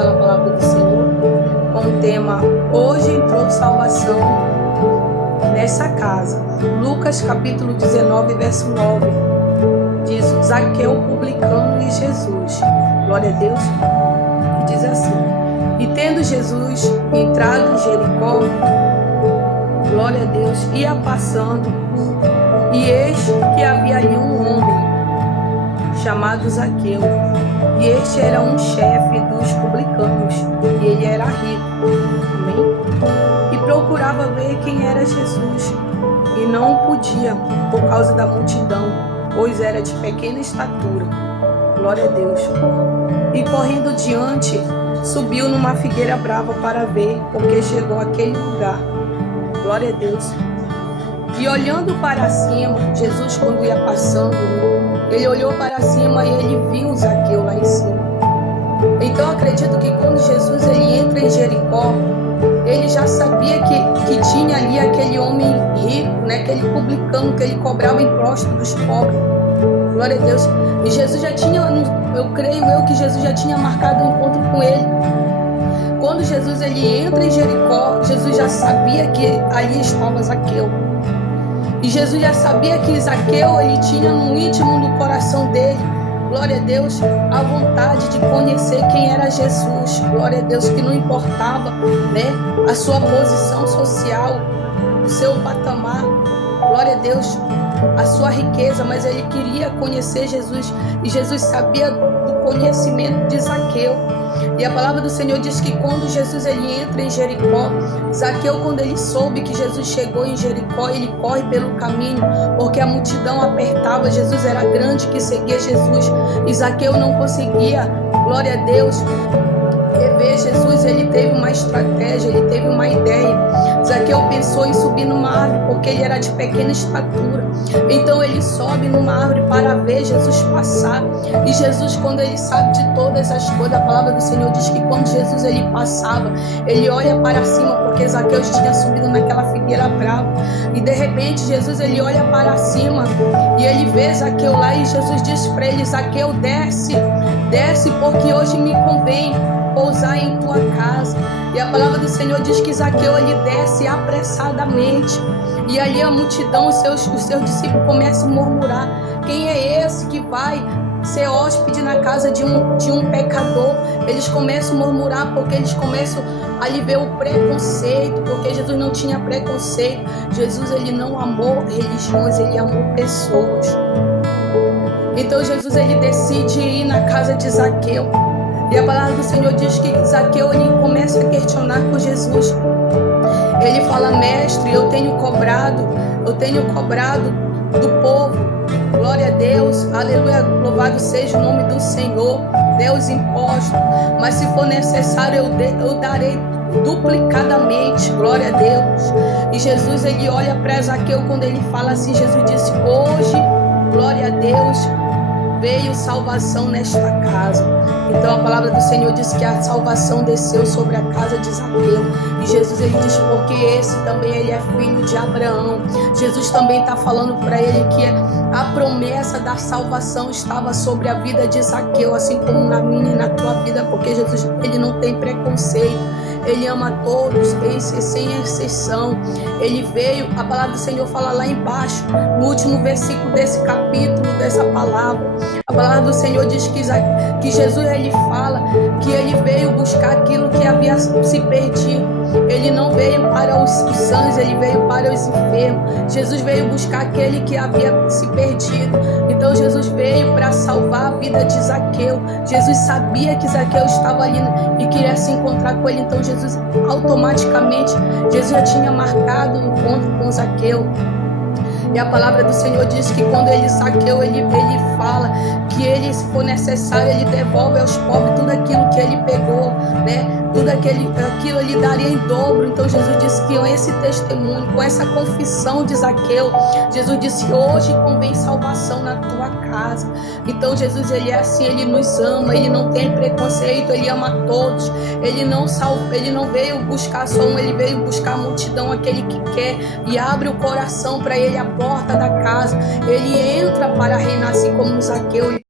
fala a palavra do Senhor com o tema Hoje entrou salvação nessa casa. Lucas capítulo 19, verso 9 diz: Zaqueu, publicano e Jesus. Glória a Deus. E diz assim: E tendo Jesus entrado em Jericó, glória a Deus, ia passando, e eis que havia ali um homem chamado Zaqueu, e este era um chefe dos publicanos, e ele era rico. Amém? E procurava ver quem era Jesus, e não podia, por causa da multidão, pois era de pequena estatura. Glória a Deus. E correndo diante, subiu numa figueira brava para ver, porque chegou àquele lugar. Glória a Deus. E olhando para cima, Jesus, quando ia passando, ele olhou para cima e ele viu Zaqueu lá em cima. Então acredito que quando Jesus ele entra em Jericó, ele já sabia que tinha ali aquele homem rico, né? Aquele publicano que ele cobrava imposto dos pobres. Glória a Deus. E Jesus já tinha, eu creio que Jesus já tinha marcado um encontro com ele. Quando Jesus ele entra em Jericó, Jesus já sabia que ali estava Zaqueu. E Jesus já sabia que Zaqueu ele tinha no íntimo do coração dele, glória a Deus, a vontade de conhecer quem era Jesus. Glória a Deus, que não importava, né, a sua posição social, o seu patamar, glória a Deus, a sua riqueza, mas ele queria conhecer Jesus. E Jesus sabia do conhecimento de Zaqueu. E a palavra do Senhor diz que quando Jesus ele entra em Jericó, Zaqueu, quando ele soube que Jesus chegou em Jericó, ele corre pelo caminho, porque a multidão apertava. Jesus era grande que seguia Jesus, e Zaqueu não conseguia, glória a Deus, rever Jesus. Ele teve uma estratégia, ele teve uma ideia. Zaqueu pensou em subir numa árvore, porque ele era de pequena estatura. Então ele sobe numa árvore para ver Jesus passar. E Jesus, quando ele sabe de todas as coisas, a palavra do Senhor diz que quando Jesus ele passava, ele olha para cima, porque Zaqueu tinha subido naquela figueira brava. E de repente Jesus ele olha para cima e ele vê Zaqueu lá, e Jesus diz para ele: Zaqueu, desce, desce, porque hoje me convém pousar em tua casa. E a palavra do Senhor diz que Zaqueu ele desce apressadamente, e ali a multidão, os seus discípulos começam a murmurar: quem é esse que vai ser hóspede na casa de um pecador? Eles começam a murmurar, porque eles começam a ali ver o preconceito, porque Jesus não tinha preconceito. Jesus ele não amou religiões, ele amou pessoas. Então Jesus ele decide ir na casa de Zaqueu. E a palavra do Senhor diz que Zaqueu ele começa a questionar com Jesus. Ele fala: mestre, eu tenho cobrado do povo, glória a Deus, aleluia, louvado seja o nome do Senhor, Deus imposto, mas se for necessário eu darei duplicadamente, glória a Deus. E Jesus ele olha para Zaqueu, quando ele fala assim, Jesus disse: hoje, glória a Deus, veio salvação nesta casa. Então a palavra do Senhor diz que a salvação desceu sobre a casa de Zaqueu. E Jesus ele diz: porque esse também ele é filho de Abraão. Jesus também está falando para ele que a promessa da salvação estava sobre a vida de Zaqueu, assim como na minha e na tua vida, porque Jesus ele não tem preconceito. Ele ama todos, sem exceção. Ele veio, a palavra do Senhor fala lá embaixo, no último versículo desse capítulo, dessa palavra. A palavra do Senhor diz que Jesus ele fala que ele veio buscar aquilo que havia se perdido. Ele não veio para os sãos, ele veio para os enfermos. Jesus veio buscar aquele que havia se perdido. Então Jesus veio para salvar a vida de Zaqueu. Jesus sabia que Zaqueu estava ali e queria se encontrar com ele. Então Jesus automaticamente, Jesus já tinha marcado o encontro com Zaqueu. E a palavra do Senhor diz que quando Zaqueu ele fala que ele, se for necessário, ele devolve aos pobres tudo aquilo que ele pegou, né? Tudo aquilo ele daria em dobro. Então Jesus disse que com esse testemunho, com essa confissão de Zaqueu, Jesus disse: hoje convém salvação na tua casa. Então Jesus ele é assim, ele nos ama, ele não tem preconceito, ele ama todos. Ele não veio buscar só um, ele veio buscar a multidão, aquele que quer, e abre o coração para ele, a porta da casa. Ele entra para reinar, assim como Zaqueu.